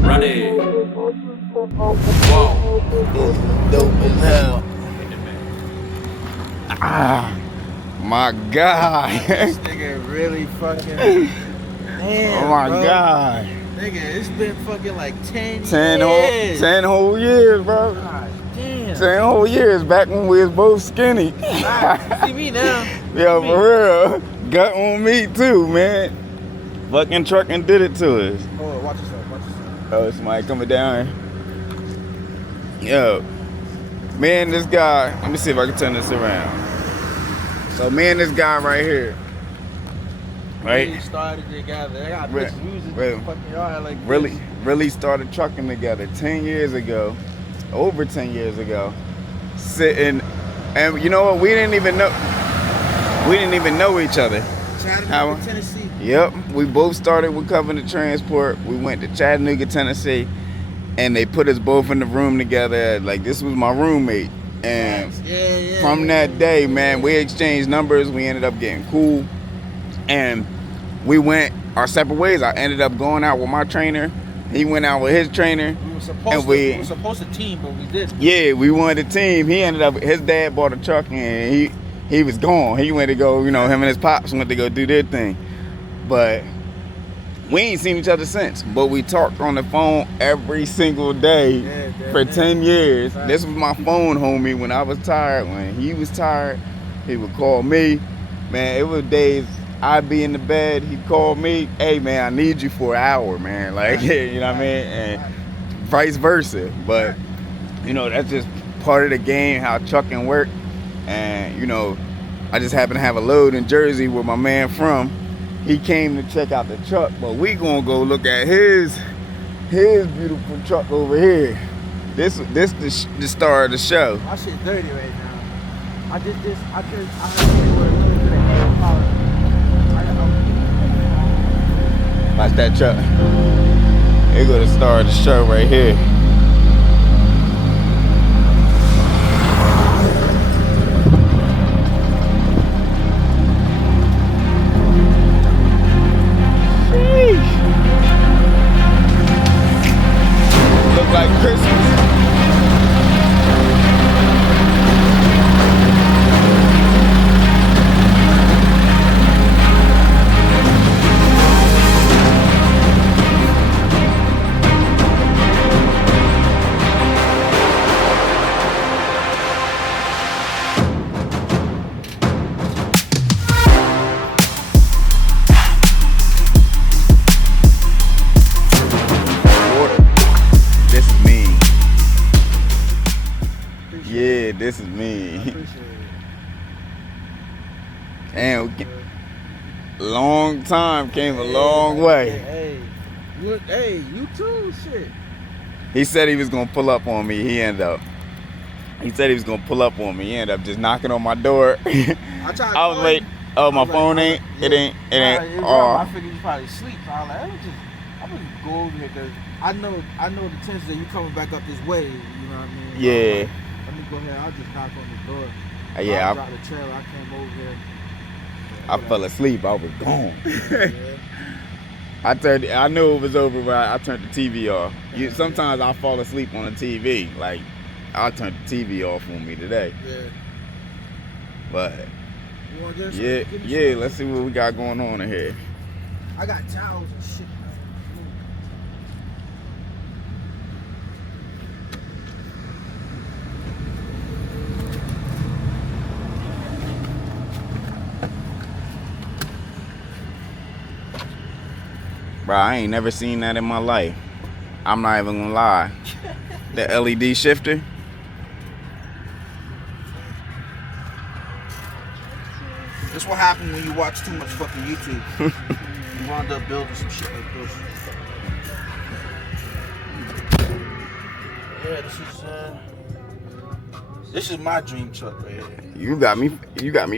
Run it. Whoa. This is dope as hell. Ah, my God. This nigga really fucking. Damn, oh my bro. God. Nigga, it's been fucking like 10 years. 10 whole years, bro. God damn. 10 whole years back when we was both skinny. See me now. Yo, for real. Gut on me too, man. Fucking trucking did it to us. Oh, watch yourself, watch yourself. Oh, somebody coming down. Yo, man, this guy. Let me see if I can turn this around. So, me and this guy right here. Right? We started together. I got pictures. We was in the fucking yard like really started trucking together 10 years ago. Over 10 years ago. Sitting, and you know what? We didn't even know each other. Chattanooga, Tennessee. Yep, we both started with Covenant Transport. We went to Chattanooga, Tennessee, and they put us both in the room together. Like, this was my roommate. And from that day, man, we exchanged numbers. We ended up getting cool. And we went our separate ways. I ended up going out with my trainer. He went out with his trainer. We were supposed to team, but we didn't. Yeah, we wanted a team. He ended up, his dad bought a truck, and he was gone. He went to go, him and his pops went to go do their thing. But we ain't seen each other since. But we talked on the phone every single day for 10 years. This was my phone homie when I was tired. When he was tired, he would call me. Man, it was days I'd be in the bed. He'd call me, hey, man, I need you for an hour, man. Like, you know what I mean? And vice versa. But, that's just part of the game, how trucking work. And, I just happened to have a load in Jersey where my man from. He came to check out the truck, but we gonna go look at his beautiful truck over here. This the star of the show. My shit dirty right now. I heard they were a little bit of air power. Watch that truck. Here go the star of the show right here. Look like Christmas. This is me. I appreciate it. And long time came a long way. Hey, you too, shit. He said he was gonna pull up on me. He said he was gonna pull up on me. He ended up just knocking on my door. I was late. Oh, my phone ain't. It ain't. I figured you probably asleep. So I was like, I'm gonna go over here because I know the chances that you coming back up this way. You know what I mean? Yeah. Let me go ahead. I'll just knock on the door. Yeah. I dropped the trailer. I came over here. I fell asleep. I was gone. I knew it was over, but I turned the TV off. Sometimes I fall asleep on the TV. Like, I turned the TV off on me today. Yeah. But yeah. Let's see what we got going on in here. I got towels and shit. Bro, I ain't never seen that in my life. I'm not even gonna lie. The LED shifter. This what happened when you watch too much fucking YouTube. You wound up building some shit like this. Yeah, this is my dream truck right here. You got me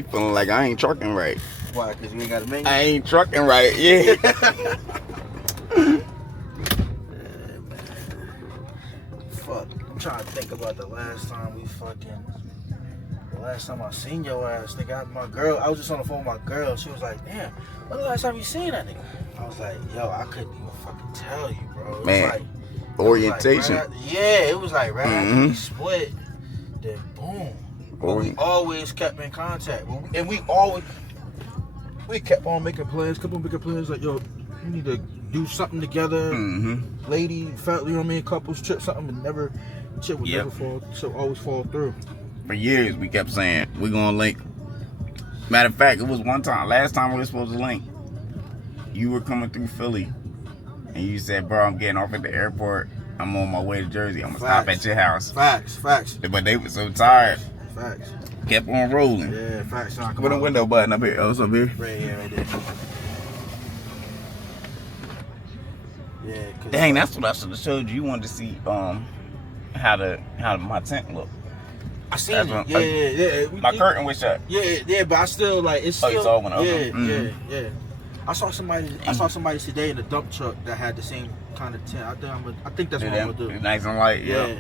feeling like I ain't trucking right. Why? Because you ain't got a menu? I ain't trucking right, yeah. Fuck. I'm trying to think about the last time I seen your ass. Nigga, I was just on the phone with my girl. She was like, damn, when the last time you seen that nigga? I was like, yo, I couldn't even fucking tell you, bro. It Man, was like, orientation. It was like right after we split, then boom. But we always kept in contact. And we kept on making plans, like, yo, we need to do something together. Lady, family, you know what I mean? Couples trip, something, and shit would always fall through. For years, we kept saying, we're going to link. Matter of fact, it was last time we were supposed to link. You were coming through Philly, and you said, bro, I'm getting off at the airport. I'm on my way to Jersey. I'm going to stop at your house. Facts. But they were so tired. Facts. Kept on rolling. Yeah, facts. Put a window button up here. Oh, what's up here? Right there. Yeah. Dang, that's what I should have showed you. You wanted to see how my tent look. I seen it. Yeah. My curtain was shut. Yeah, but I still like it's still. Oh, you saw one? Okay. Yeah. I saw somebody today in a dump truck that had the same kind of tent. I think that's what I'm gonna do. Nice and light. Yeah.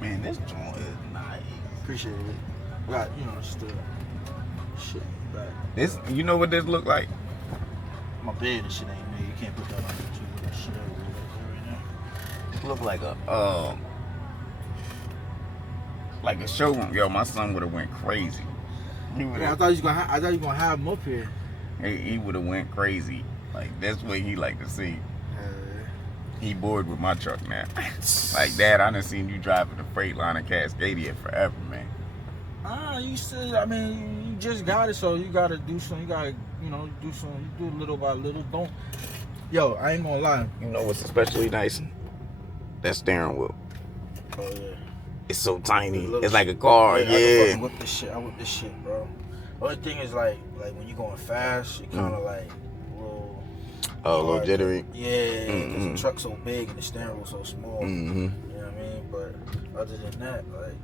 Man, this joint is nice. Appreciate it. Got just shit back. This, you know what this look like? My bed and shit ain't made. You can't put that on YouTube with shit right now. It look like a showroom. Yo, my son would have went crazy. I thought you was gonna have him up here. He would have went crazy. Like, that's what he like to see. He bored with my truck now. Like, Dad, I done seen you driving the Freightliner Cascadia forever, man. You just got it, so you gotta do something. You gotta, do something. You do little by little. Don't. Yo, I ain't gonna lie. You know what's especially nice? That steering wheel. Oh yeah. It's so tiny. It's like a car. Yeah. I whip this shit, bro. The only thing is like when you going fast, you kind of like a little jittery. Yeah, because the truck's so big and the steering wheel's so small. You know what I mean? But other than that, like,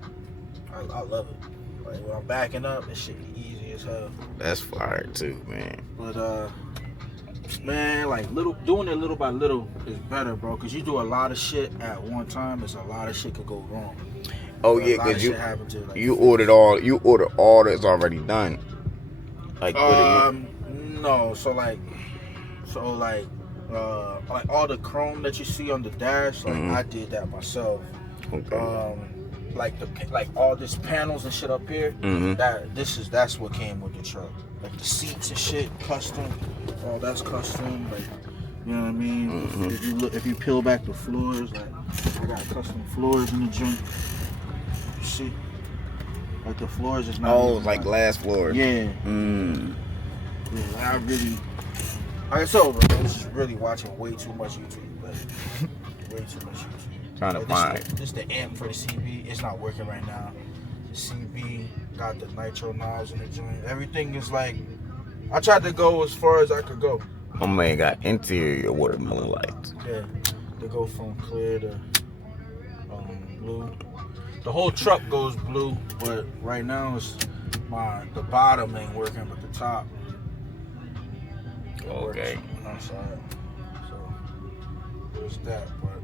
I love it. Like, when I'm backing up, this shit be easy as hell. That's fire too, man. But man, like doing it little by little is better, bro. Cause you do a lot of shit at one time. It's a lot of shit could go wrong. Oh yeah, cause you ordered all that's already done. Like no, so all the chrome that you see on the dash, like I did that myself. Okay. Like all this panels and shit up here, that's what came with the truck. Like the seats and shit, custom. All that's custom. Like, you know what I mean? If you peel back the floors, like I got custom floors in the joint. You see, like the floors is not. Oh, like glass floors. Yeah. Yeah, I was just really watching way too much YouTube. Like, way too much YouTube. Trying to find. This the amp for the CB. It's not working right now. The CB got the nitro knobs in the joint. Everything is like, I tried to go as far as I could go. My man got interior watermelon lights. Yeah, they go from clear to blue. The whole truck goes blue, but right now the bottom ain't working, but the top. Okay. Outside. So there's that, but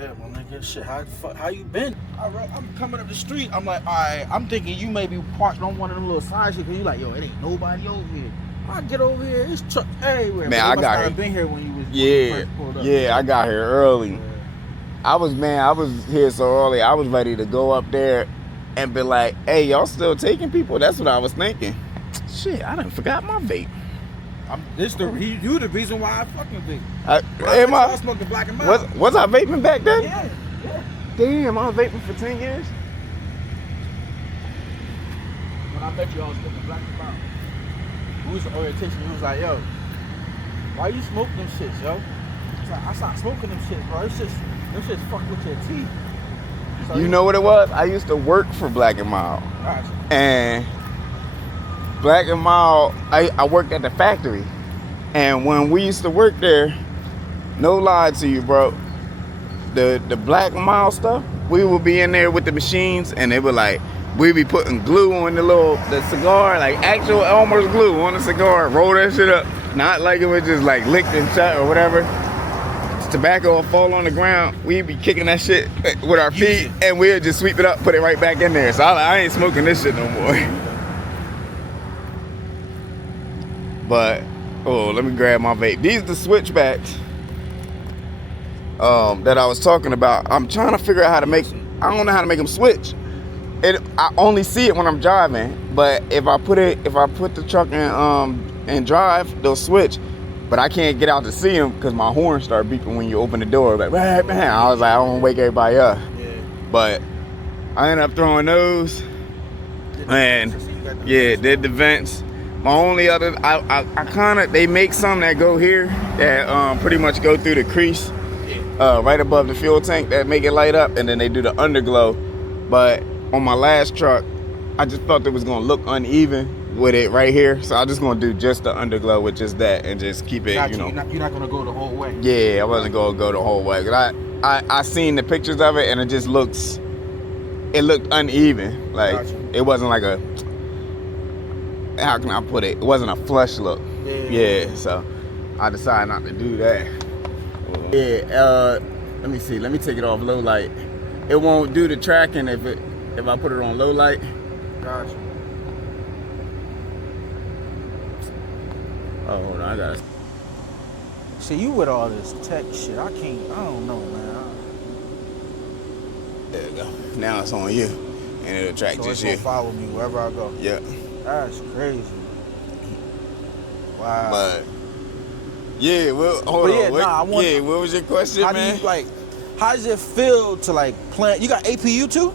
yeah, my nigga, shit. How you been? I'm coming up the street. I'm like, alright. I'm thinking you may be parked on one of them little side shit. Cause you like, yo, it ain't nobody over here. I get over here, it's truck everywhere. Man, I got here. Been here when you was Yeah, I got here early. Yeah. I was here so early. I was ready to go up there and be like, hey, y'all still taking people? That's what I was thinking. Shit, I done forgot my vape. You the reason why I fucking vape. I was smoking Black and Mild. Was I vaping back then? Yeah. Damn, I was vaping for 10 years. When I met you, I was smoking Black and Mild. We was in orientation. He was like, yo, why you smoke them shits, yo? I stopped smoking them shits, bro. Them shits fuck with your teeth. So You know what it was? I used to work for Black and Mild. Gotcha. And Black and Mild, I worked at the factory. And when we used to work there, no lie to you, bro, the black mile stuff, we would be in there with the machines, and they would like, we'd be putting glue on the cigar, like actual Elmer's glue on the cigar, roll that shit up. Not like it was just like licked and shut or whatever. Tobacco will fall on the ground. We'd be kicking that shit with our feet, and we'd just sweep it up, put it right back in there. So I ain't smoking this shit no more. But, oh, let me grab my vape. These are the switchbacks that I was talking about. I'm trying to figure out how to make, I don't know how to make them switch. I only see it when I'm driving, but if I put the truck in drive, they'll switch. But I can't get out to see them because my horn start beeping when you open the door. Like, man, I was like, I don't want to wake everybody up. Yeah. But I ended up throwing those, and yeah, did the vents. My only other, I kind of, they make some that go here that pretty much go through the crease right above the fuel tank that make it light up, and then they do the underglow. But on my last truck, I just thought it was gonna look uneven with it right here, so I'm just gonna do just the underglow with just that and just keep it, you know. You're not gonna go the whole way. Yeah, I wasn't gonna go the whole way. Cause I seen the pictures of it, and it just looked uneven. Like it wasn't like a, how can I put it? It wasn't a flush look. Yeah, so I decided not to do that. Yeah, let me see. Let me take it off low light. It won't do the tracking if I put it on low light. Gotcha. Oh, hold on, I gotta. See, you with all this tech shit, I don't know, man. There you go. Now it's on you, and it'll track so just you. It's gonna follow me wherever I go. Yeah. That's crazy. Wow. But yeah, well, hold on. What was your question, man? How does it feel to like plant? You got APU too?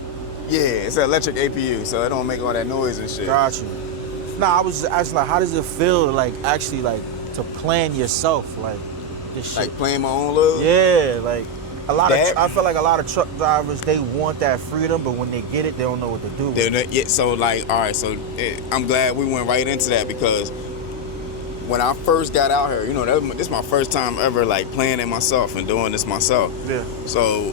Yeah, it's an electric APU, so it don't make all that noise and shit. Gotcha. Nah, I was asking like, how does it feel to like actually like to plan yourself like this shit? Like playing my own load? Yeah, like I feel like a lot of truck drivers, they want that freedom, but when they get it, they don't know what to do. Yeah, so like, all right, so I'm glad we went right into that, because when I first got out here, you know, this is my first time ever like planning myself and doing this myself. Yeah. So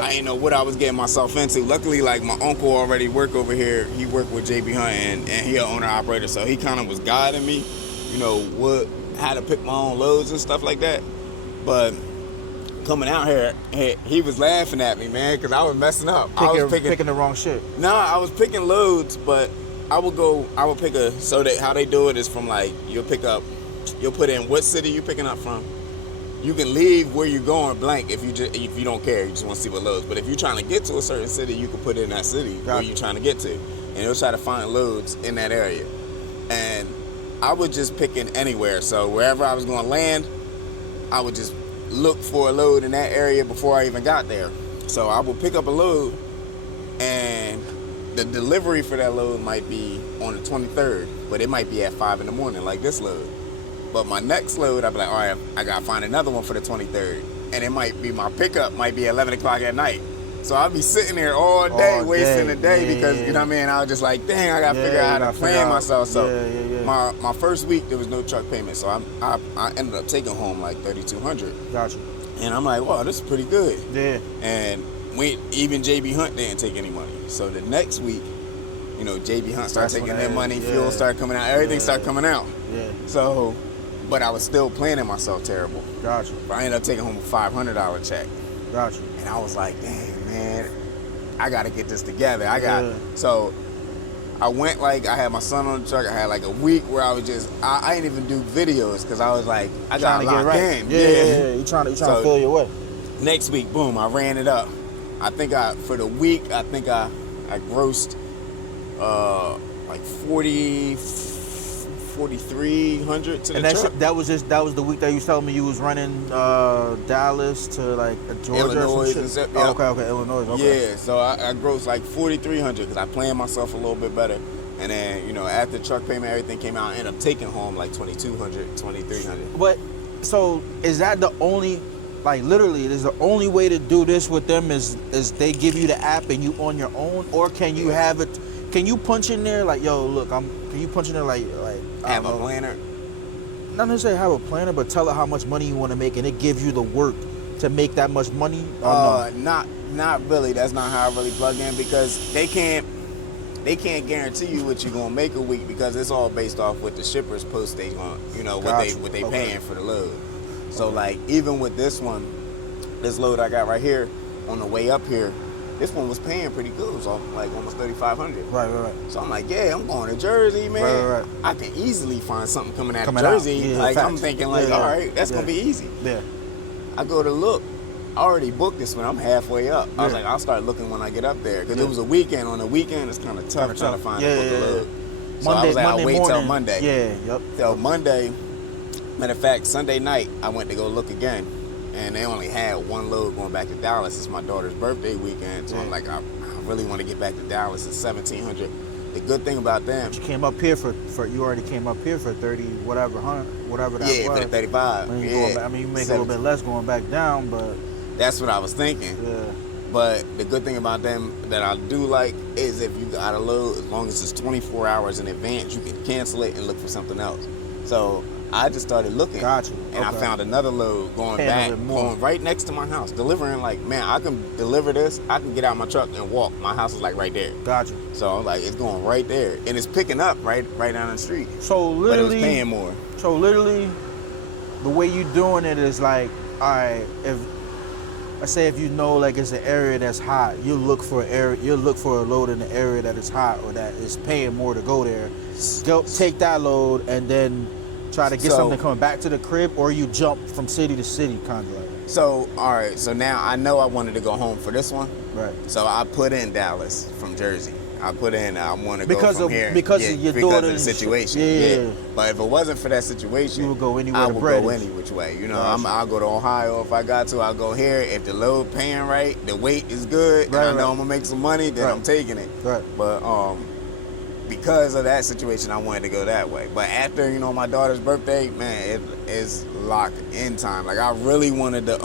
I didn't know what I was getting myself into. Luckily, like my uncle already worked over here. He worked with JB Hunt, and he an owner operator, so he kind of was guiding me, you know, how to pick my own loads and stuff like that. But coming out here, he was laughing at me, man, because I was messing up. I was picking the wrong shit. No, I was picking loads, but I would pick so that how they do it is from like, you'll put in what city you picking up from. You can leave where you're going blank if you don't care, you just want to see what loads. But if you're trying to get to a certain city, you can put in that city where you're trying to get to, and it'll try to find loads in that area. And I was just picking anywhere, so wherever I was going to land, I would just look for a load in that area before I even got there. So I would pick up a load, and the delivery for that load might be on the 23rd, but it might be at 5 in the morning, like this load. But my next load, I'd be like, all right, I gotta find another one for the 23rd. And it might be, my pickup might be 11 o'clock at night. So I'd be sitting there all day, wasting the day, because, you know what I mean? I was just like, dang, I gotta figure out how to plan myself. So my first week, there was no truck payment. So I ended up taking home like $3,200. Gotcha. And I'm like, wow, this is pretty good. Yeah. And even JB Hunt didn't take any money. So the next week, you know, JB Hunt started taking their money, fuel started coming out, everything started coming out. Yeah. So, but I was still planning myself terrible. Gotcha. But I ended up taking home a $500 check. Gotcha. And I was like, dang, man, I got to get this together. So I went, like, I had my son on the truck. I had like a week where I was just, I didn't even do videos because I was like, I got to lock in. Yeah. You trying to fill your way. Next week, boom, I ran it up. I think for the week, I think I grossed like 4,300 to the truck. That was the week that you was telling me you was running Dallas to like Georgia, Illinois, or some shit? Yeah. Okay, Illinois. Okay. Yeah, so I grossed like 4,300 because I planned myself a little bit better. And then, you know, after truck payment, everything came out, I ended up taking home like 2,200, 2,300. But so is that the only, like literally, is the only way to do this with them is they give you the app and you on your own, or can you have it? Can you punch in there like, yo, look, can you punch in there like have a planner? Not necessarily have a planner, but tell it how much money you want to make, and it gives you the work to make that much money? Not really. That's not how I really plug in, because they can't guarantee you what you're gonna make a week, because it's all based off what the shippers post they want, what they paying for the load. So like even with this load I got right here, on the way up here, this one was paying pretty good. It was like almost 3,500. Right. So I'm like, yeah, I'm going to Jersey, man. Right. I can easily find something coming out of Jersey. Yeah, like facts. I'm thinking like, all right, that's gonna be easy. Yeah. I go to look. I already booked this one. I'm halfway up. I was like, I'll start looking when I get up there, because it was a weekend. On the weekend, it's kind of tough trying to find a book a load. So I was like, I'll wait till Monday. Yeah, yep. So Monday, matter of fact, Sunday night, I went to go look again, and they only had one load going back to Dallas. It's my daughter's birthday weekend, so I'm like, I really want to get back to Dallas. It's 1,700. The good thing about them, but you came up here you already came up here for 30 whatever that was. Yeah, for the 35. You make a little bit less going back down, but that's what I was thinking. Yeah. But the good thing about them that I do like is if you got a load, as long as it's 24 hours in advance, you can cancel it and look for something else. So I just started looking. Got you. And I found another load going right next to my house, delivering. Like, man, I can deliver this. I can get out my truck and walk. My house is like right there. Got you. So I'm like, it's going right there, and it's picking up right down the street. So literally, but it was paying more. So literally, the way you doing it is like, all right, if you know like it's an area that's hot, you look for a load in the area that is hot or that is paying more to go there. Go take that load and then try to get something coming back to the crib, or you jump from city to city, kind of like. So all right, so now I know I wanted to go home for this one. Right. So I put in Dallas from Jersey. I put in I want to go from here because of your daughter, because of the situation. Yeah. But if it wasn't for that situation, you would go anywhere. I would go any which way. I'll go to Ohio if I got to. I'll go here if the load paying right, the weight is good, and I know I'm gonna make some money. Then I'm taking it. Right. But because of that situation, I wanted to go that way. But after my daughter's birthday, man, it is locked in time. Like I really wanted to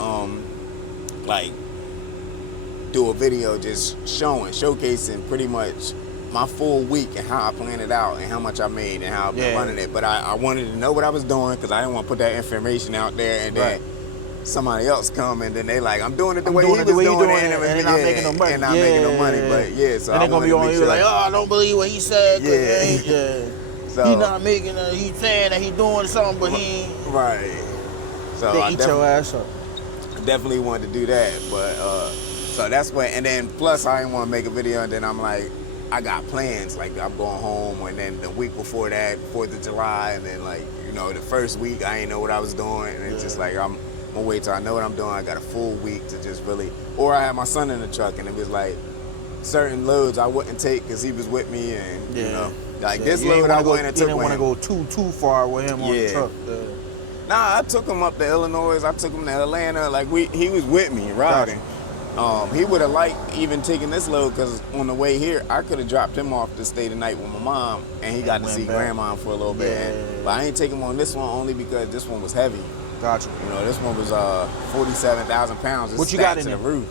do a video just showcasing pretty much my full week and how I planned it out and how much I made and how I've been running it. But I wanted to know what I was doing, because I didn't want to put that information out there and then somebody else come and then they like, I'm doing it the way he was doing it, and they're not making no money. And not making no money. But so and they're gonna be on you like, oh, I don't believe what he said. So he's not making it. He's saying that he's doing something, but he ain't. Right. So they eat your ass up. I definitely wanted to do that, but so that's what. And then plus I didn't want to make a video, and then I'm like, I got plans. Like I'm going home, and then the week before that, 4th of July, and then like the first week I didn't know what I was doing, and it's just like I'm gonna wait till I know what I'm doing. I got a full week to just really. Or I had my son in the truck, and it was like certain loads I wouldn't take because he was with me, and this load I went and took. You didn't want to go too far with him on the truck. Nah, I took him up to Illinois. I took him to Atlanta. Like he was with me riding. He would have liked even taking this load, because on the way here I could have dropped him off to stay the night with my mom, and he got to see grandma for a little bit. But I ain't taking him on this one only because this one was heavy. Gotcha. This one was 47,000 pounds. It's what you got in the roof?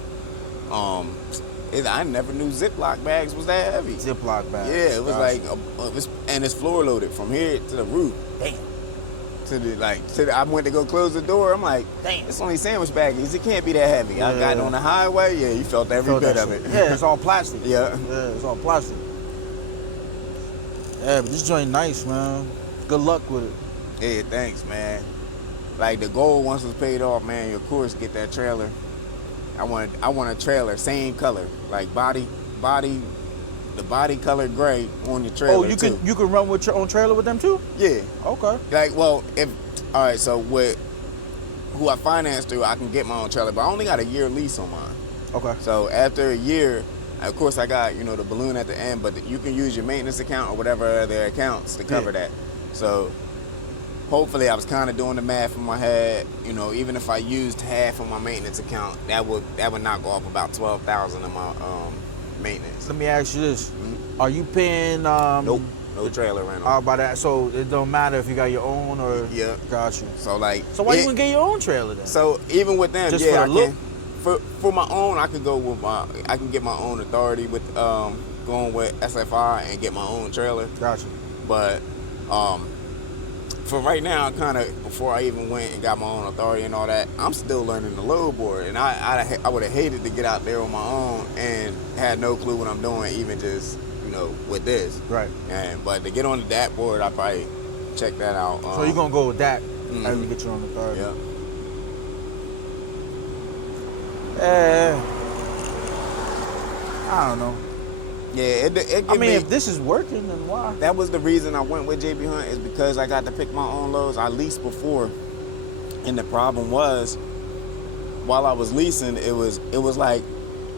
I never knew Ziploc bags was that heavy. Ziploc bags. Yeah, it was and it's floor loaded from here to the roof. Damn. I went to go close the door. I'm like, damn, it's only sandwich baggies. It can't be that heavy. Yeah. I got on the highway. Yeah, you felt every bit of it. Yeah, it's all plastic. Yeah, it's all plastic. Yeah, but this joint nice, man. Good luck with it. Yeah, thanks, man. Like the goal once it's paid off, man. You of course get that trailer. I want a trailer, same color, like body, the body color gray on your trailer. Oh, you can run with your own trailer with them too? Yeah. Okay. Like, well, so with who I financed through, I can get my own trailer, but I only got a year lease on mine. Okay. So after a year, of course I got the balloon at the end, but you can use your maintenance account or whatever other accounts to cover that. So hopefully I was kind of doing the math in my head. Even if I used half of my maintenance account, that would knock off about $12,000 of my maintenance. Let me ask you this: Are you paying? Nope, no trailer rental. By that, so it don't matter if you got your own or. Yeah, got you. So like, so why you wouldn't get your own trailer then? So even with them, just for the look. For my own, I could go with I can get my own authority with going with SFI and get my own trailer. Gotcha. But for right now, kind of before I even went and got my own authority and all that, I'm still learning the load board, and I would have hated to get out there on my own and had no clue what I'm doing, even just with this. Right. But to get on the DAT board, I probably check that out. So you're gonna go with that mm-hmm. as you get your own authority. Yeah. I don't know. Yeah, I mean, if this is working, then why? That was the reason I went with JB Hunt, is because I got to pick my own loads. I leased before, and the problem was, while I was leasing, it was like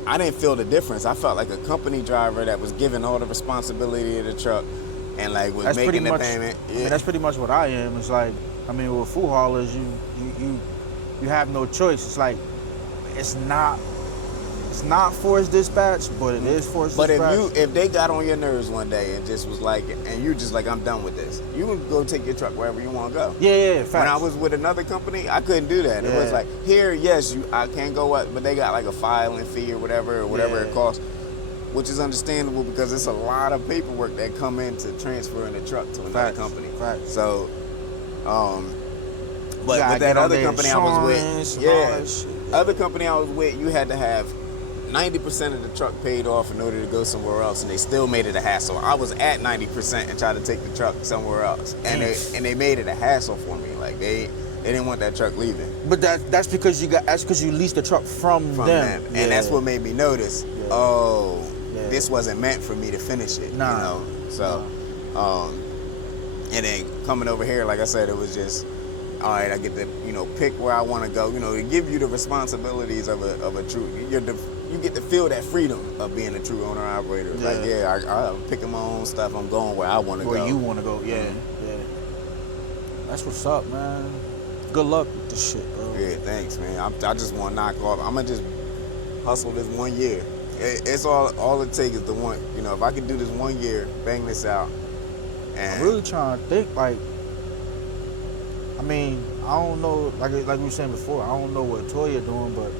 I didn't feel the difference. I felt like a company driver that was given all the responsibility of the truck, and like was making the payment. Yeah. I mean, that's pretty much what I am. It's like, I mean, with food haulers, you have no choice. It's like it's not forced dispatch, but it is forced dispatch. But if they got on your nerves one day and just was like, and you just like, I'm done with this, you would go take your truck wherever you want to go. Yeah, facts. When I was with another company, I couldn't do that. It was like, here, yes, I can go up, but they got like a filing fee or whatever it costs, which is understandable because it's a lot of paperwork that come into transferring the truck to another company. Facts. So, but with that other company I was with, other company I was with, you had to have 90% of the truck paid off in order to go somewhere else, and they still made it a hassle. I was at 90% and tried to take the truck somewhere else, and they made it a hassle for me. Like they didn't want that truck leaving. But that's because you leased the truck from them. And that's what made me notice. This wasn't meant for me to finish it. Nah. So, and then coming over here, like I said, it was just, all right, I get to pick where I want to go. To give you the responsibilities of a true. You get to feel that freedom of being a true owner operator. Yeah. Like, I'm picking my own stuff. I'm going where I want to go. Where you want to go, yeah. That's what's up, man. Good luck with this shit, bro. Yeah, thanks, man. I just want to knock off. I'm going to just hustle this 1 year. It's all it takes is the one. If I could do this 1 year, bang this out. And I'm really trying to think, like, I mean, I don't know, like we were saying before, I don't know what Toya doing, but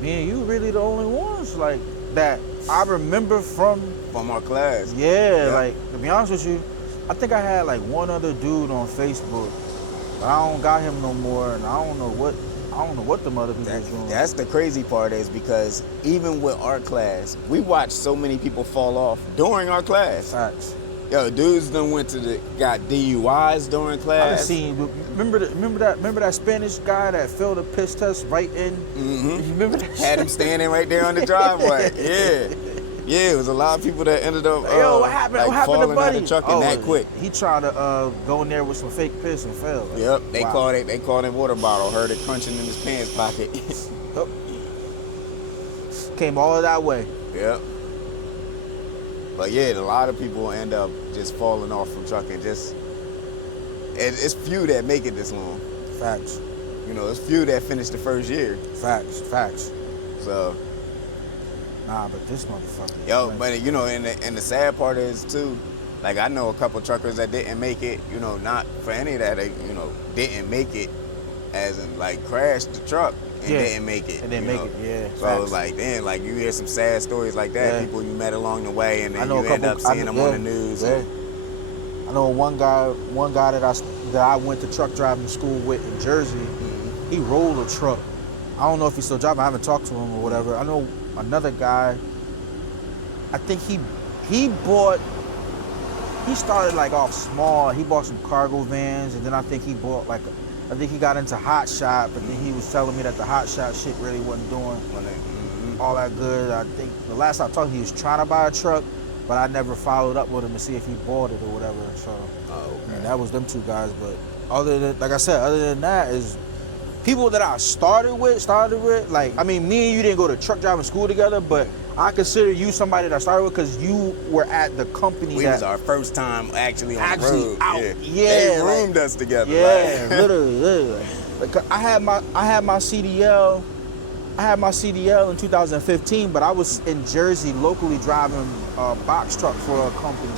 me and you really the only ones like that I remember from our class. Yeah, like to be honest with you, I think I had like one other dude on Facebook, but I don't got him no more, and I don't know what the other people is doing. That's the crazy part, is because even with our class, we watched so many people fall off during our class. Facts. Yo, dudes done got DUIs during class. I've seen. Remember that Spanish guy that failed a piss test right in. Mm-hmm. You remember that? Had him standing right there on the driveway. Yeah. It was a lot of people that ended up. What happened? What happened to Buddy? Out of the truck that quick. He tried to go in there with some fake piss and failed. Yep. They called it water bottle. Heard it crunching in his pants pocket. Came all that way. Yep. But yeah, a lot of people end up just falling off from trucking. It's few that make it this long. Facts. It's few that finish the first year. Facts. So. Nah, but this motherfucker. Yo, but and the sad part is too, like I know a couple truckers that didn't make it. Not for any of that. They didn't make it, as in like crashed the truck. And didn't make it. And didn't make it, yeah. So I was like, damn, like you hear some sad stories like that, people you met along the way, and then you end up seeing them on the news. Yeah. I know one guy that I went to truck driving school with in Jersey. Mm-hmm. He rolled a truck. I don't know if he's still driving. I haven't talked to him or whatever. I know another guy. I think he started like off small. He bought some cargo vans, and then I think he bought I think he got into hot shot, but then he was telling me that the hot shot shit really wasn't doing all that good. I think the last I talked, he was trying to buy a truck, but I never followed up with him to see if he bought it or whatever. So that was them two guys. But other than that, is people that I started with, like, I mean, me and you didn't go to truck driving school together, but I consider you somebody that I started with because you were at the company. We was our first time actually on the road. Out. They roomed us together. Yeah, literally. Like, I had my CDL. I had my CDL in 2015, but I was in Jersey locally driving a box truck for a company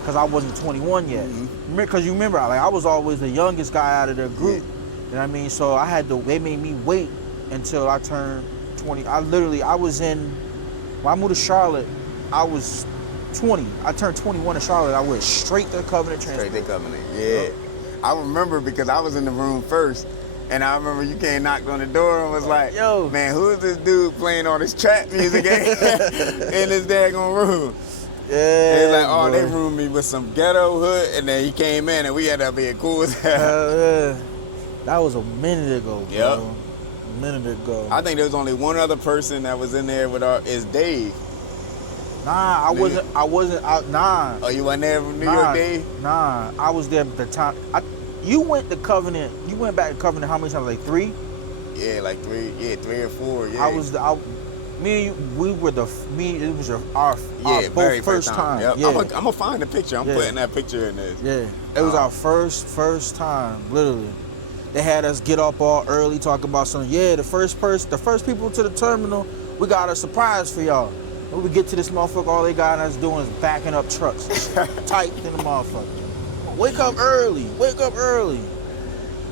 because I wasn't 21 yet. Because you remember, like, I was always the youngest guy out of their group. You know what I mean? So they made me wait until I turned 20. When I moved to Charlotte, I was 20. I turned 21 in Charlotte. I went straight to Covenant Transport. Straight to Covenant, yeah. I remember because I was in the room first, and I remember you came knocked on the door and was like, yo, man, who is this dude playing all this trap music in this daggone room? Yeah. And like, oh, boy. they roomed me with some ghetto hood, and then he came in, and we ended up being cool as hell. Yeah. That was a minute ago, bro. Yep. A minute ago. I think there was only one other person that was in there with is Dave. Nah, I wasn't out. Nah. Oh, you wasn't there from New York, Dave? Nah, I was there at the time. You went to Covenant. You went back to Covenant how many times? Like 3? Yeah, like 3. Yeah, 3 or 4. Yeah. Me and you, we were it was our very both first time. Yep. Yeah. I'm gonna find the picture. I'm putting that picture in this. Yeah. It was our first time, literally. They had us get up all early, talk about something. Yeah, the first people to the terminal, we got a surprise for y'all. When we get to this motherfucker, all they got us doing is backing up trucks. Tight in the motherfucker. Wake up early.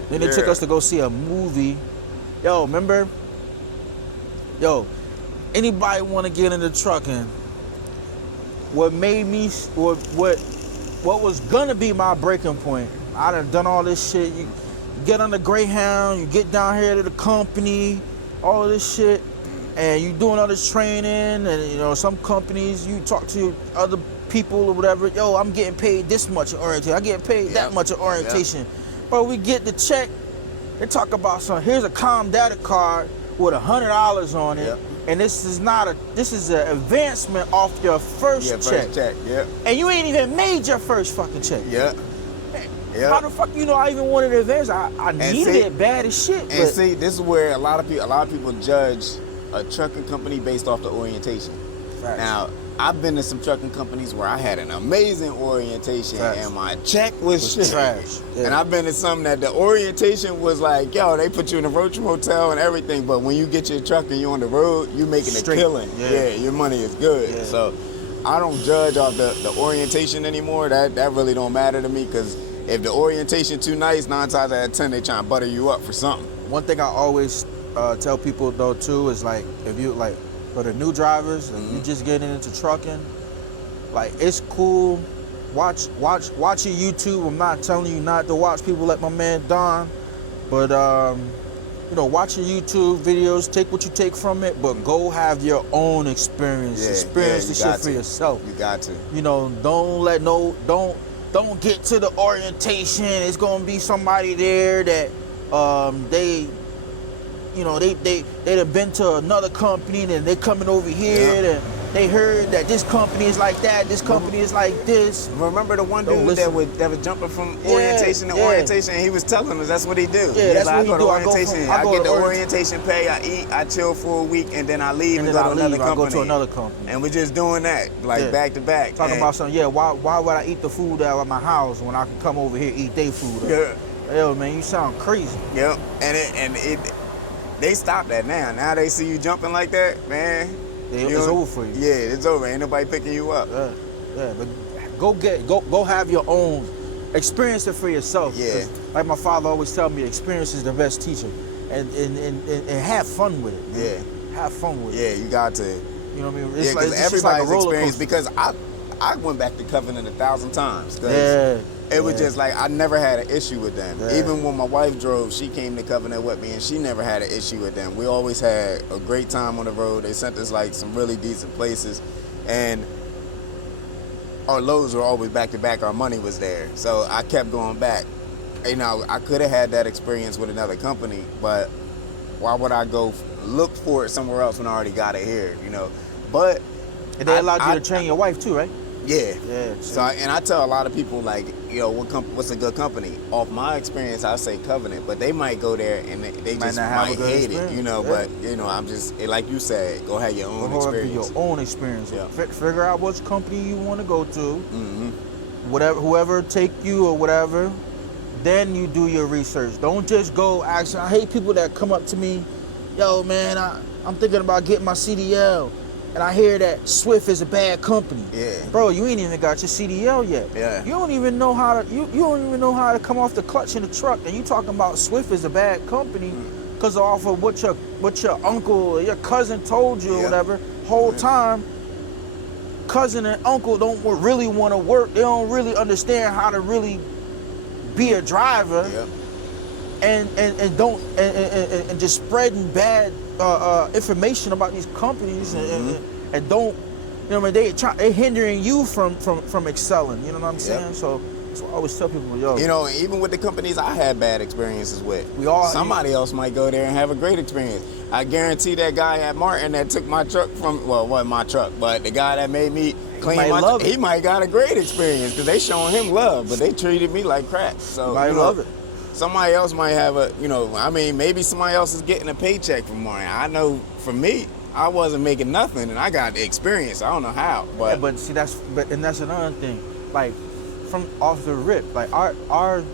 Then they took us to go see a movie. Yo, remember? Yo, anybody want to get into trucking? What made me, what was gonna be my breaking point? I done all this shit. You get on the Greyhound, you get down here to the company, all of this shit, and you doing all this training, and you know, some companies, you talk to other people or whatever, yo, I'm getting paid this much in orientation, I get paid that much in orientation. But we get the check, they talk about here's a Com Data card with $100 on it, and this is an advancement off your first check. And you ain't even made your first fucking check. How the fuck you know I even wanted to advance? I needed it bad as shit. And see, this is where a lot of people judge a trucking company based off the orientation. Facts. Now, I've been to some trucking companies where I had an amazing orientation and my check was shit. Trash. And I've been to some that the orientation was like, yo, they put you in a roach motel and everything, but when you get your truck and you're on the road, you making a killing. Your money is good. So I don't judge off the orientation anymore. That really don't matter to me, because if the orientation too nice, 9 times out of 10 they trying to butter you up for something. One thing I always tell people though too is like, if you like, for the new drivers, if you just getting into trucking, like, it's cool. Watch your YouTube. I'm not telling you not to watch people like my man Don, but you know, watch your YouTube videos, take what you take from it, but go have your own experience. Experience the shit for yourself. You got to. You know, don't get to the orientation. It's gonna be somebody there that they done been to another company, and they coming over here and they heard that this company is like that, this company is like this. Remember the one dude that was jumping from orientation to orientation, and he was telling us that's what he do. Yeah, that's like, what he do. I get the orientation pay, I eat, I chill for a week, and then I leave and go to another company. I go to another company. And we're just doing that, like back to back. Talking about something, why would I eat the food out of my house when I can come over here and eat their food? Yo, man, you sound crazy. Yep, they stopped that now. Now they see you jumping like that, man. It's over for you. Yeah, it's over. Ain't nobody picking you up. But go have your own, experience it for yourself. Yeah. Like my father always tell me, experience is the best teacher, and have fun with it. Man. Have fun with it. Yeah, you got to. You know what I mean? It's like everybody's experience, because I went back to Covenant 1,000 times. It was just like, I never had an issue with them. Even when my wife drove, she came to Covenant with me, and she never had an issue with them. We always had a great time on the road. They sent us like some really decent places, and our loads were always back to back. Our money was there, so I kept going back. You know, I could have had that experience with another company, but why would I go look for it somewhere else when I already got it here? You know, but they allowed you to train your wife too, right? Yeah. So I tell a lot of people, like, you know, what's a good company? Off my experience, I say Covenant, but they might go there and they just might hate it, you know. But you know, I'm just, like you said, go have your own experience. Your own experience. Figure out which company you want to go to. Whoever take you or whatever, then you do your research. Don't just go ask. I hate people that come up to me, yo, man, I'm thinking about getting my CDL. And I hear that Swift is a bad company. Bro, you ain't even got your CDL yet. You don't even know how to you don't even know how to come off the clutch in the truck, and you talking about Swift is a bad company because off of what your uncle or your cousin told you or whatever. Whole time, cousin and uncle don't really want to work. They don't really understand how to really be a driver. Yep. And just spreading bad information about these companies and don't, you know what I mean, they hindering you from excelling, you know what I'm saying? So that's why I always tell people, yo, You know, even with the companies I had bad experiences with, somebody else might go there and have a great experience. I guarantee that guy at Martin that took my truck from, well, it wasn't my truck, but the guy that made me clean my truck, he might got a great experience because they showing him love, but they treated me like crap. So I love it. Somebody else might have a, you know, I mean, maybe somebody else is getting a paycheck from Martin. I know for me, I wasn't making nothing, and I got the experience. I don't know how, but yeah, but see, that's another thing. Like, from off the rip, like our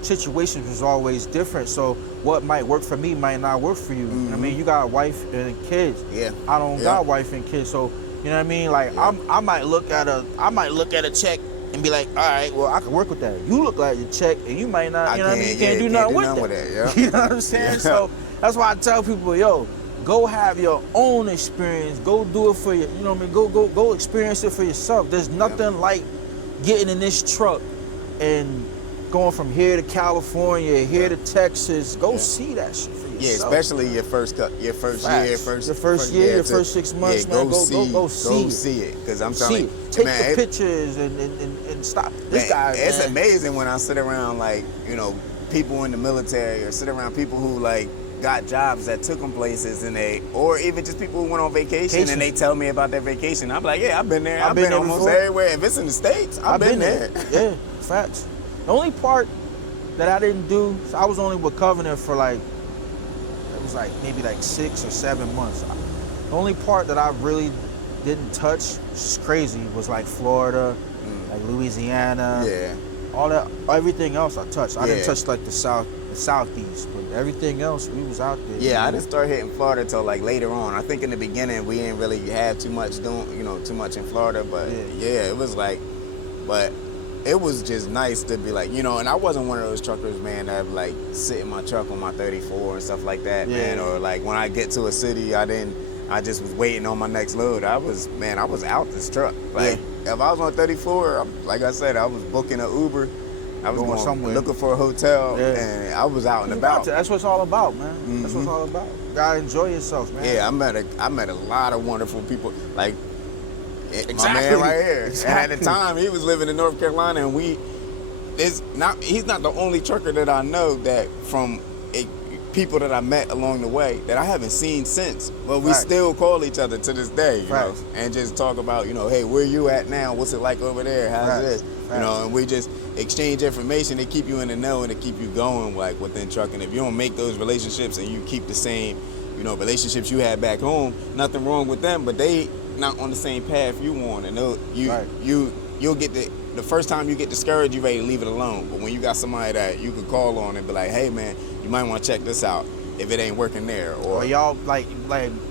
situations was always different. So what might work for me might not work for you. I mean, you got a wife and kids. Yeah. I don't got a wife and kids. So you know what I mean? Like I might look at a check and be like, all right, well, I can work with that. You look like your check, and you might not. You know what I mean? You can't do nothing with that. Yeah. You know what I'm saying? Yeah. So that's why I tell people, yo, go have your own experience. Go do it for you. You know what I mean? Go experience it for yourself. There's nothing like getting in this truck and going from here to California, here to Texas. Go see that shit for yourself. Yeah, especially your first year, your first 6 months, man. Go see it, because I'm telling you, take the pictures and stop. This guy, it's amazing when I sit around, like, you know, people in the military, or sit around people who like got jobs that took them places, and or even just people who went on vacation and they tell me about their vacation. I'm like, yeah, I've been there. I've been almost everywhere. If it's in the States, I've been there. Yeah, facts. The only part that I didn't do, so I was only with Covenant for like, it was like maybe like 6 or 7 months. The only part that I really didn't touch, which is crazy, was like Florida, like Louisiana. Yeah. All that, everything else I touched. I didn't touch like the Southeast, but everything else, we was out there. Yeah, I didn't start hitting Florida till like later on. I think in the beginning we didn't really have too much in Florida, but yeah, it was like, but it was just nice to be like, you know, and I wasn't one of those truckers, man, that like sit in my truck on my 34 and stuff like that, man, or like when I get to a city, I just was waiting on my next load. I was out this truck. Like, if I was on 34, like I said, I was booking an Uber. I was going somewhere, looking for a hotel, and I was out and about. That's what it's all about, man. That's what it's all about. You gotta enjoy yourself, man. Yeah, I met a lot of wonderful people. Like my man right here. And at the time, he was living in North Carolina, and he's not the only trucker that I know that from people that I met along the way that I haven't seen since. But we still call each other to this day, you know, and just talk about, you know, hey, where you at now? What's it like over there? How's this? You know, and we just exchange information to keep you in the know and to keep you going, like, within trucking. If you don't make those relationships and you keep the same, you know, relationships you had back home, nothing wrong with them, but they not on the same path you on, and you'll get the first time you get discouraged, you ready to leave it alone. But when you got somebody that you could call on and be like, hey man, you might want to check this out if it ain't working there, or y'all like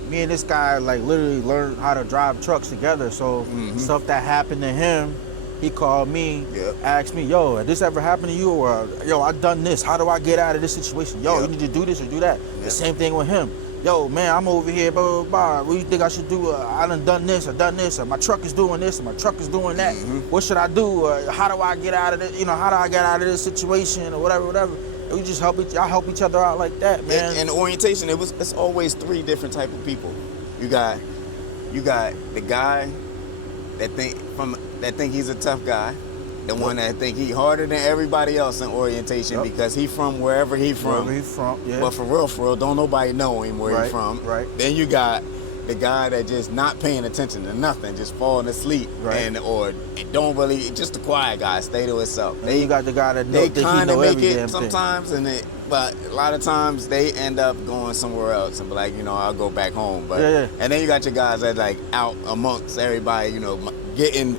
me and this guy like literally learned how to drive trucks together. So stuff that happened to him, he called me, asked me, yo, has this ever happened to you? Or yo, I done this. How do I get out of this situation? Yo, you need to do this or do that. The same thing with him. Yo, man, I'm over here, blah, blah, blah. What do you think I should do? I done this, or my truck is doing this, or my truck is doing that. What should I do? How do I get out of this? You know, how do I get out of this situation, or whatever. And we just help each other out like that, man. And orientation, it's always 3 different type of people. You got the guy that think he's a tough guy. The one that think he harder than everybody else in orientation because he from wherever he from. But for real, don't nobody know him where he from. Then you got the guy that just not paying attention to nothing, just falling asleep, or don't really, just a quiet guy, stay to himself. Then you got the guy that they kind of make it sometimes, but a lot of times they end up going somewhere else and be like, you know, I'll go back home. But and then you got your guys that like out amongst everybody, you know,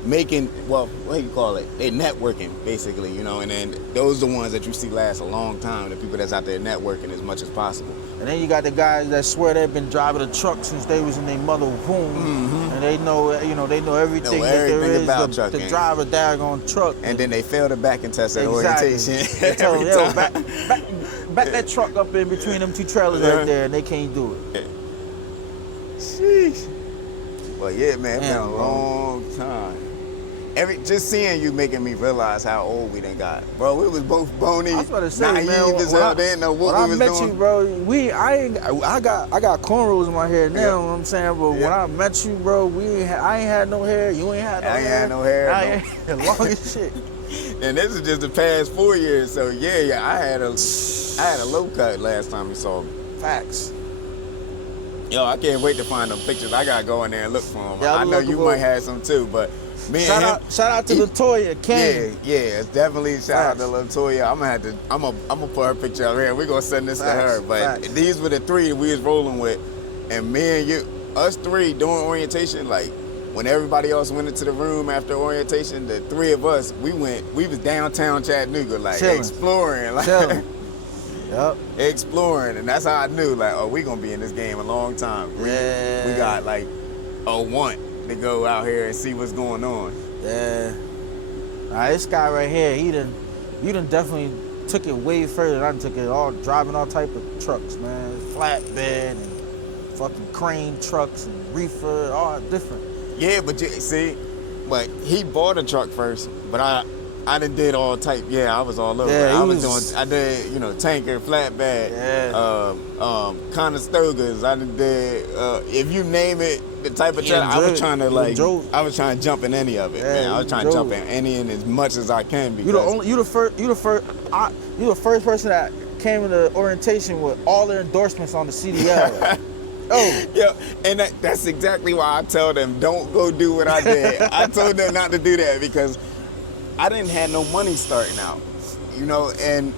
making, well, what do you call it? They networking, basically, you know, and then those are the ones that you see last a long time, the people that's out there networking as much as possible. And then you got the guys that swear they've been driving a truck since they was in their mother womb, and they know everything that there is about to drive a daggone truck. And then they fail the backing test at orientation. They tell them, yo, back that truck up in between them 2 trailers right there, and they can't do it. Sheesh. Well, yeah, man, it's been a long time. just seeing you making me realize how old we done got, bro. We was both bony, I was about to say, naive man, as hell. They didn't know what we was when I doing. met you, bro, I got cornrows in my hair now. You know what I'm saying? But when I met you, bro, I ain't had no hair. You ain't had no hair. I ain't had no hair. I ain't had long as shit. And this is just the past 4 years. So yeah, I had a low cut last time you saw me. Facts. Yo, I can't wait to find them pictures. I gotta go in there and look for them. Yeah, I know you might have some too, but me and him. Shout out to Latoya, King. Yeah, it's definitely shout out to Latoya. I'm gonna put her picture out here. We're gonna send this to her. But these were the three we was rolling with, and me and you, us three doing orientation. Like when everybody else went into the room after orientation, the three of us, we was downtown Chattanooga, like Chilling. exploring, like. Chilling. Yep. Exploring, and that's how I knew, like, oh, we gonna be in this game a long time. Yeah. We got like a want to go out here and see what's going on. Yeah. Now this guy right here, you done definitely took it way further than I took it. All driving all type of trucks, man. Flatbed and fucking crane trucks and reefer, all different. Yeah, but but he bought a truck first, but I did all type. Yeah, I was all over. Yeah, I did tanker, flatbed, Conestogas. I did if you name it, the type of truck. I was trying to jump in any of it, man. I was trying to jump in any and as much as I can. You the first person that came into orientation with all the endorsements on the CDL. Oh. Yeah, and that's exactly why I tell them don't go do what I did. I told them not to do that because I didn't have no money starting out, and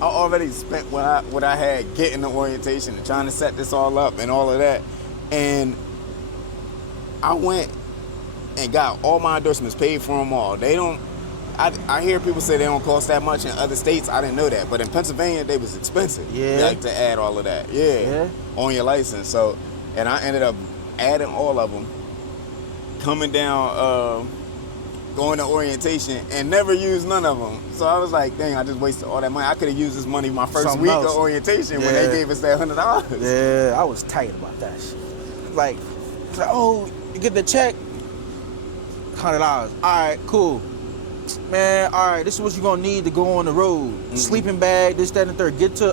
I already spent what I had getting the orientation and trying to set this all up and all of that. And I went and got all my endorsements, paid for them all. I hear people say they don't cost that much in other states. I didn't know that, but in Pennsylvania they was expensive. Yeah. Like to add all of that. Yeah. On your license. So, and I ended up adding all of them, coming down. Going to orientation and never used none of them. So I was like, dang, I just wasted all that money. I could have used this money my first week of orientation when they gave us that $100. Yeah, I was tight about that shit. Like, oh, you get the check, $100. All right, cool. Man, all right, this is what you're gonna need to go on the road. Mm-hmm. Sleeping bag, this, that, and the third. Get to the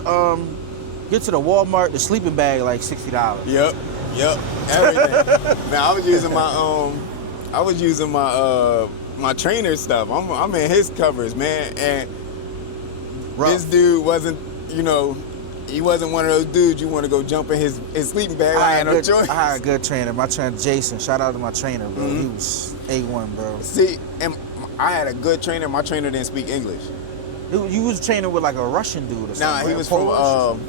Walmart, the sleeping bag, like $60. Yep, everything. Now I was using my trainer stuff. I'm in his covers, man. And this dude wasn't, he wasn't one of those dudes you want to go jump in his sleeping bag. I had no choice. I had a good trainer. My trainer, Jason. Shout out to my trainer, bro. Mm-hmm. He was A1, bro. See, and I had a good trainer. My trainer didn't speak English. You was training with like a Russian dude or something. Nah, he was from,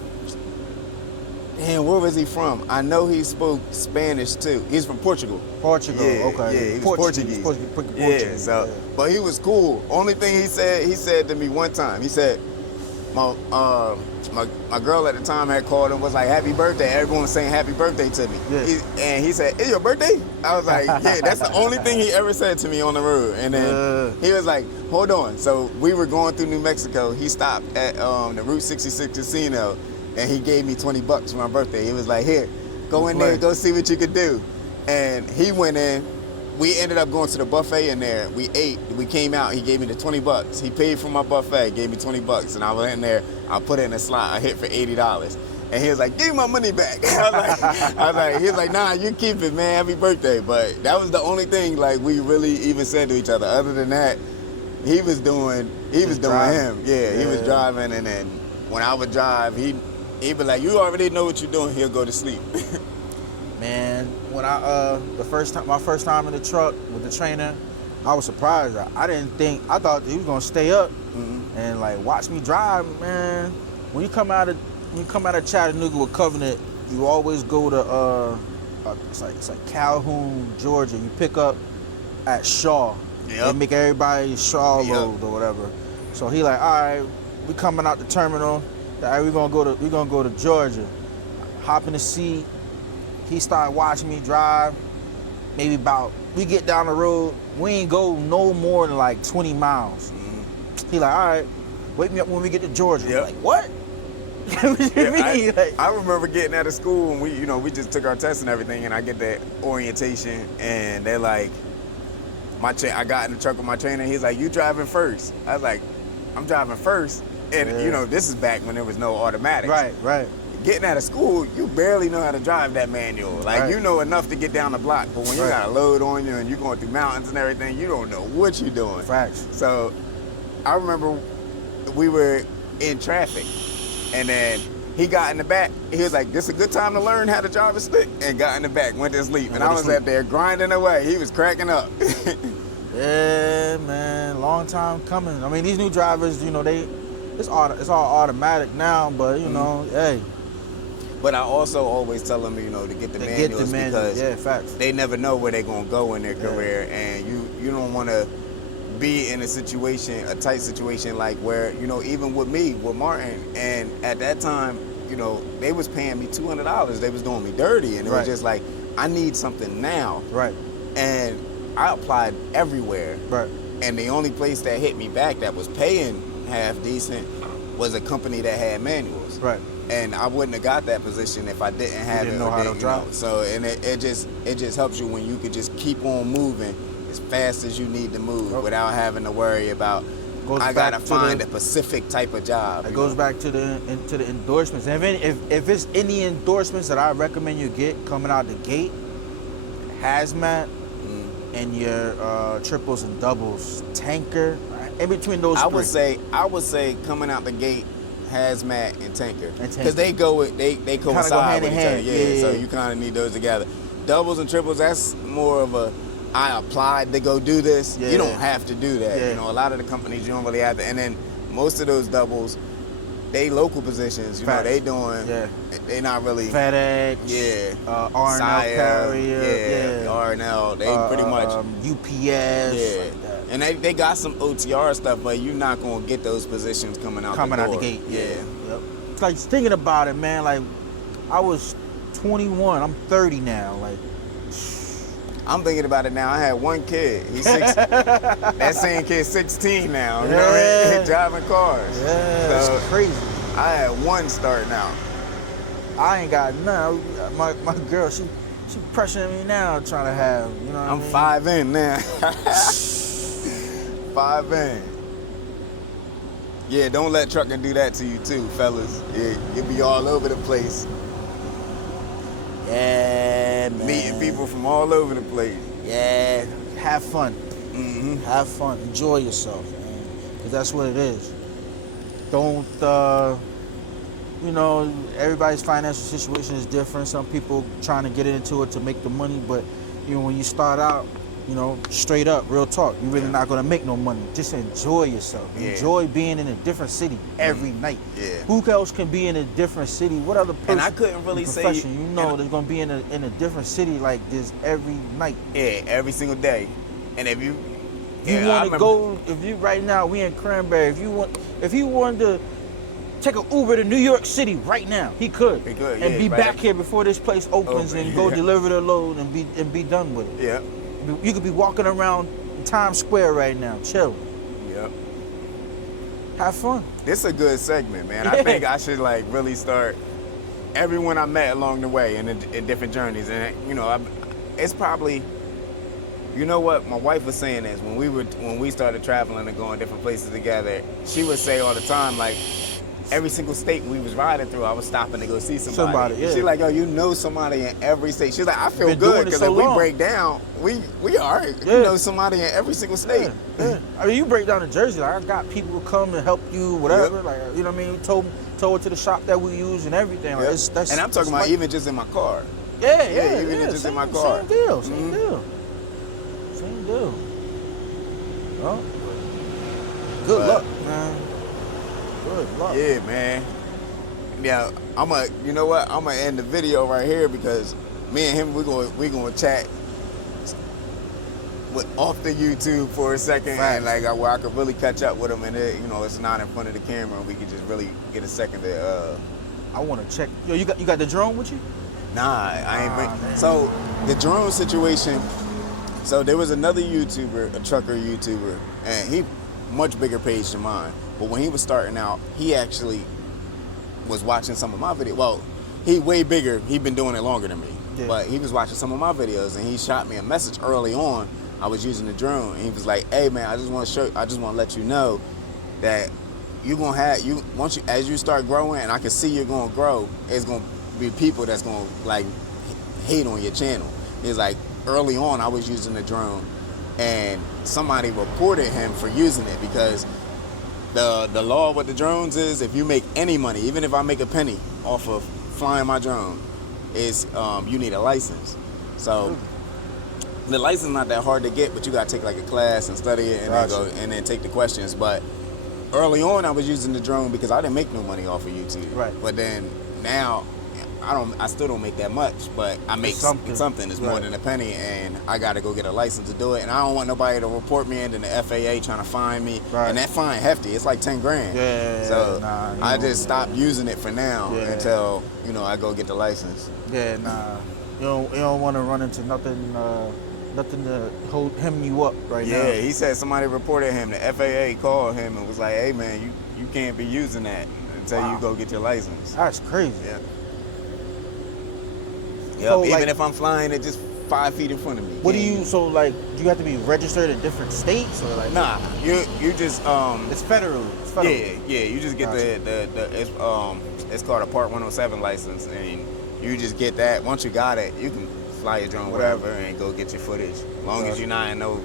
damn, where was he from? I know he spoke Spanish too. He's from Portugal. Portugal, yeah, okay. Yeah, he was Portuguese. Portuguese. But he was cool. Only thing he said to me one time, he said, my girl at the time had called and was like, happy birthday. Everyone was saying happy birthday to me. Yeah. And he said, it's your birthday? I was like, yeah, that's the only thing he ever said to me on the road. And then he was like, hold on. So we were going through New Mexico. He stopped at the Route 66 casino. And he gave me $20 for my birthday. He was like, here, go in there, go see what you could do. And he went in. We ended up going to the buffet in there. We ate. We came out. He gave me the $20. He paid for my buffet, gave me $20. And I went in there. I put it in a slot. I hit for $80. And he was like, give me my money back. He was like, nah, you keep it, man. Happy birthday. But that was the only thing like we really even said to each other. Other than that, he was doing him. Yeah, he was driving. And then when I would drive, he'd be like, you already know what you're doing. He'll go to sleep. Man, when my first time in the truck with the trainer, I was surprised. I thought he was gonna stay up and like watch me drive. Man, when you come out of Chattanooga with Covenant, you always go to it's like Calhoun, Georgia. You pick up at Shaw. Yep. They make everybody Shaw load or whatever. So he like, all right, we coming out the terminal. All right, we gonna go to Georgia. Hop in the seat. He started watching me drive. We get down the road. We ain't go no more than like 20 miles. He like, all right, wake me up when we get to Georgia. Yep. Like, what? What you mean? I remember getting out of school and we just took our tests and everything, and I get that orientation and they're like, I got in the truck with my trainer. He's like, "You driving first?" I was like, "I'm driving first." And you know, this is back when there was no automatics. Right. Getting out of school, you barely know how to drive that manual. Like you know enough to get down the block, but when you got a load on you and you're going through mountains and everything, you don't know what you're doing. Facts. So I remember we were in traffic, and then he got in the back. He was like, "This is a good time to learn how to drive a stick," and got in the back, went to sleep. And I was out there grinding away. He was cracking up. Yeah, man, long time coming. I mean, these new drivers, you know, it's all automatic now, but you know, hey. But I also always tell them, you know, to get the manuals because facts. They never know where they're gonna go in their career, and you don't want to be in a tight situation like where, you know, even with me, with Martin, and at that time, you know, they was paying me $200. They was doing me dirty, and it was just like, I need something now. Right. And I applied everywhere. Right. And the only place that hit me back that was paying half decent was a company that had manuals. Right. And I wouldn't have got that position if I didn't have You didn't know how to drive. So, and it just helps you when you could just keep on moving as fast as you need to move without having to worry about, I gotta find a specific type of job. It goes back to the endorsements. And if it's any endorsements that I recommend you get coming out the gate, hazmat and your triples and doubles, tanker, in between those three. I would say coming out the gate, hazmat and tanker, because they coincide with each other. Yeah, so you kind of need those together. Doubles and triples, that's more of a, I applied to go do this. You don't have to do that. You know, a lot of the companies you don't really have to. And then most of those doubles, they local positions. You know, they doing. They not really FedEx. R&L carrier. R&L. They pretty much UPS. Like that. And they got some OTR stuff, but you're not gonna get those positions coming out the gate. Yep. It's like thinking about it, man. Like I was 21. I'm 30 now. Like. I'm thinking about it now. I had one kid. He's 6. That same kid's 16 now. You know what I mean? Driving cars. Yeah, so it's crazy. I had one starting out. I ain't got none. My girl, she pressuring me now, trying to have. You know what I mean? I'm 5 in now. 5 in. Yeah, don't let trucking do that to you too, fellas. Yeah, you'll be all over the place. Yeah, man. Meeting people from all over the place. Yeah, have fun. Have fun. Enjoy yourself, man. Because that's what it is. Don't, you know, everybody's financial situation is different. Some people trying to get into it to make the money, but, you know, when you start out, you know, straight up, real talk, you're really not going to make no money. Just enjoy yourself. Enjoy being in a different city every night. Who else can be in a different city? What other person? And I couldn't really say, there's going to be in a different city like this every night. Yeah, every single day. And if you want to go, if you right now we in Cranberry, if he wanted to take an Uber to New York City right now, he could. And be back here before this place opens and go deliver the load and be done with it. Yeah. You could be walking around Times Square right now, chill. Yep. Have fun. This is a good segment, man. I think I should like really start everyone I met along the way in different journeys. And you know, it's probably, you know what, my wife was saying this when we started traveling and going different places together. She would say all the time, like, every single state we was riding through, I was stopping to go see somebody. She's like, yo, you know somebody in every state. She's like, I feel good because if we break down, we all right. You know somebody in every single state. I mean, you break down in Jersey, like I got people who come and help you, whatever. Like, you know what I mean? Told her to the shop that we use and everything. Like, that's, and I'm talking about even just in my car. Even just in my car. Same deal. Well, good luck, man. Good luck. Yeah, man. Yeah, you know what? I'm gonna end the video right here because me and him, we're gonna chat off the YouTube for a second, and like where I could really catch up with him, and you know, it's not in front of the camera, and we could just really get a second to. I want to check. Yo, you got the drone with you? Nah, I ain't bring. So the drone situation. So there was another YouTuber, a trucker YouTuber, and he much bigger page than mine. But when he was starting out, he actually was watching some of my videos. Well, he way bigger. He'd been doing it longer than me. Yeah. But he was watching some of my videos, and he shot me a message early on I was using the drone, and he was like, "Hey man, I just want to let you know that you gonna have as you start growing, and I can see you're gonna grow. It's gonna be people that's gonna like hate on your channel." It's like early on, I was using the drone, and somebody reported him for using it because the law with the drones is if you make any money, even if I make a penny off of flying my drone, is you need a license. So the license is not that hard to get, but you gotta take like a class and study it and then take the questions. But early on, I was using the drone because I didn't make no money off of YouTube. Right. But then now, I still don't make that much, but I make something. It's more than a penny, and I gotta go get a license to do it. And I don't want nobody to report me and then the FAA trying to fine me. Right. And that fine hefty. It's like 10 grand. Yeah. So I just stopped using it for now until I go get the license. Yeah. Nah. You don't want to run into nothing. Nothing to hold you up right now. Yeah, he said somebody reported him. The FAA called him and was like, "Hey man, you can't be using that until you go get your license." That's crazy. Yeah. So, even if I'm flying it just 5 feet in front of me. What do you? So like, do you have to be registered in different states or like? Nah, you just It's federal. It's federal. Yeah. You just get it's called a Part 107 license, and you just get that. Once you got it, you can fly your drone, whatever, and go get your footage. As long as you're not in no,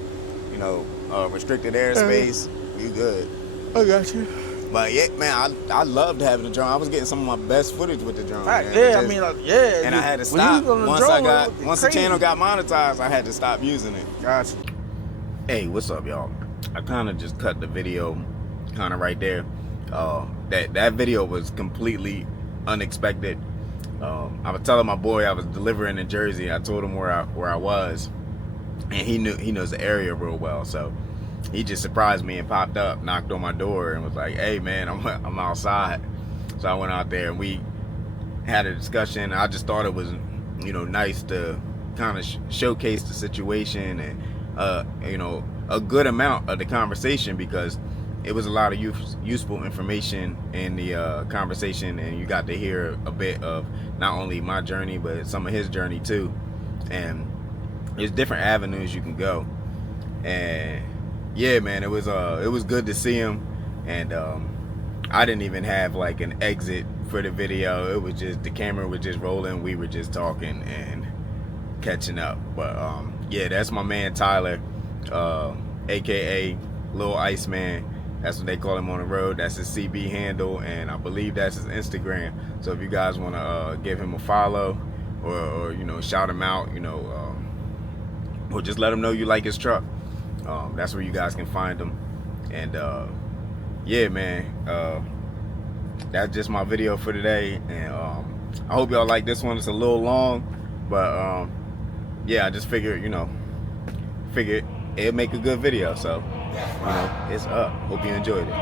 restricted airspace, you good. I got you. But yeah, man, I loved having the drone. I was getting some of my best footage with the drone. Right, man. And I had to stop once the channel got monetized. I had to stop using it. Gotcha. Hey, what's up, y'all? I kind of just cut the video, kind of right there. That video was completely unexpected. I was telling my boy I was delivering in Jersey. I told him where I was, and he knows the area real well. So he just surprised me and popped up, knocked on my door, and was like, "Hey man, I'm outside." So I went out there and we had a discussion. I just thought it was nice to kind of showcase the situation and a good amount of the conversation, because it was a lot of useful information in the conversation, and you got to hear a bit of not only my journey but some of his journey too. And there's different avenues you can go. And yeah, man, it was good to see him. And I didn't even have like an exit for the video. It was just the camera was just rolling. We were just talking and catching up. But yeah, that's my man Tyler, aka Lil Iceman. That's what they call him on the road. That's his CB handle, and I believe that's his Instagram. So if you guys want to give him a follow, or shout him out, or just let him know you like his truck, that's where you guys can find him. And yeah, man, that's just my video for today. And I hope y'all like this one. It's a little long, but yeah, I just figured it'd make a good video. So it's up. Hope you enjoyed it.